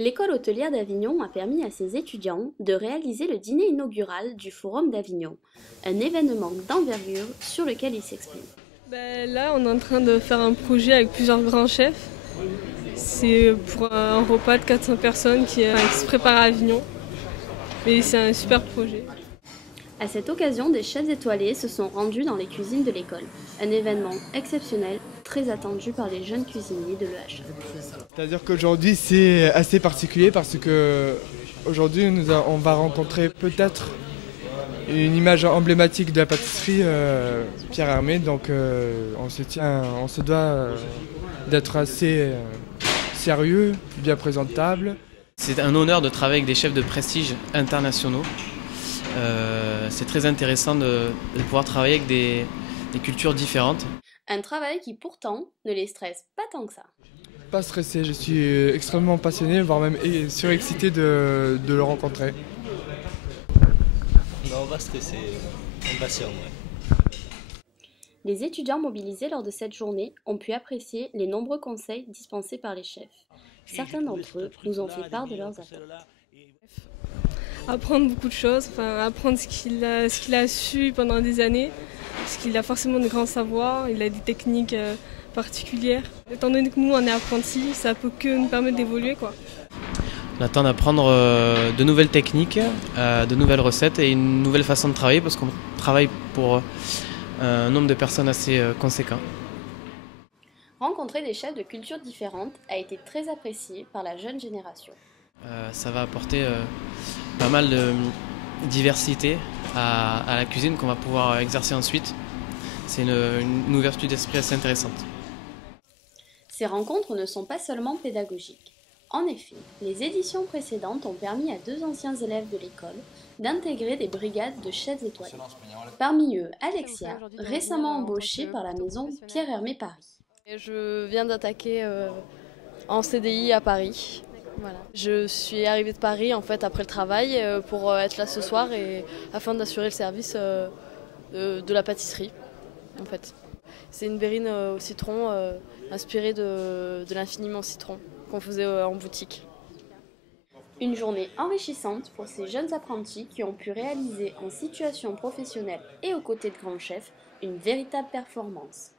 L'école hôtelière d'Avignon a permis à ses étudiants de réaliser le dîner inaugural du Forum d'Avignon, un événement d'envergure sur lequel ils s'expriment. Là, on est en train de faire un projet avec plusieurs grands chefs. C'est pour un repas de 400 personnes qui se prépare à Avignon. Et c'est un super projet. À cette occasion, des chefs étoilés se sont rendus dans les cuisines de l'école, un événement exceptionnel, très attendu par les jeunes cuisiniers de l'EHA. C'est-à-dire qu'aujourd'hui c'est assez particulier parce que aujourd'hui on va rencontrer peut-être une image emblématique de la pâtisserie Pierre Hermé, donc on se doit d'être assez sérieux, bien présentable. C'est un honneur de travailler avec des chefs de prestige internationaux. C'est très intéressant de pouvoir travailler avec des cultures différentes. Un travail qui pourtant ne les stresse pas tant que ça. Pas stressé, je suis extrêmement passionné, voire même surexcité de le rencontrer. Non, pas stressé, impatient. Les étudiants mobilisés lors de cette journée ont pu apprécier les nombreux conseils dispensés par les chefs. Certains d'entre eux nous ont fait part de leurs attentes. Apprendre beaucoup de choses, apprendre ce qu'il a su pendant des années, parce qu'il a forcément de grands savoirs, il a des techniques particulières. Étant donné que nous on est apprentis, ça peut que nous permettre d'évoluer, quoi. On attend d'apprendre de nouvelles techniques, de nouvelles recettes et une nouvelle façon de travailler parce qu'on travaille pour un nombre de personnes assez conséquent. Rencontrer des chefs de cultures différentes a été très apprécié par la jeune génération. Ça va apporter pas mal de diversité à la cuisine qu'on va pouvoir exercer ensuite. C'est une ouverture d'esprit assez intéressante. Ces rencontres ne sont pas seulement pédagogiques. En effet, les éditions précédentes ont permis à 2 anciens élèves de l'école d'intégrer des brigades de chefs étoilés. Parmi eux, Alexia, récemment embauchée par la maison Pierre Hermé Paris. Je viens d'attaquer en CDI à Paris. Voilà. Je suis arrivée de Paris en fait après le travail pour être là ce soir et afin d'assurer le service de la pâtisserie en fait. C'est une berrine au citron inspirée de l'infiniment citron qu'on faisait en boutique. Une journée enrichissante pour ces jeunes apprentis qui ont pu réaliser en situation professionnelle et aux côtés de grands chefs une véritable performance.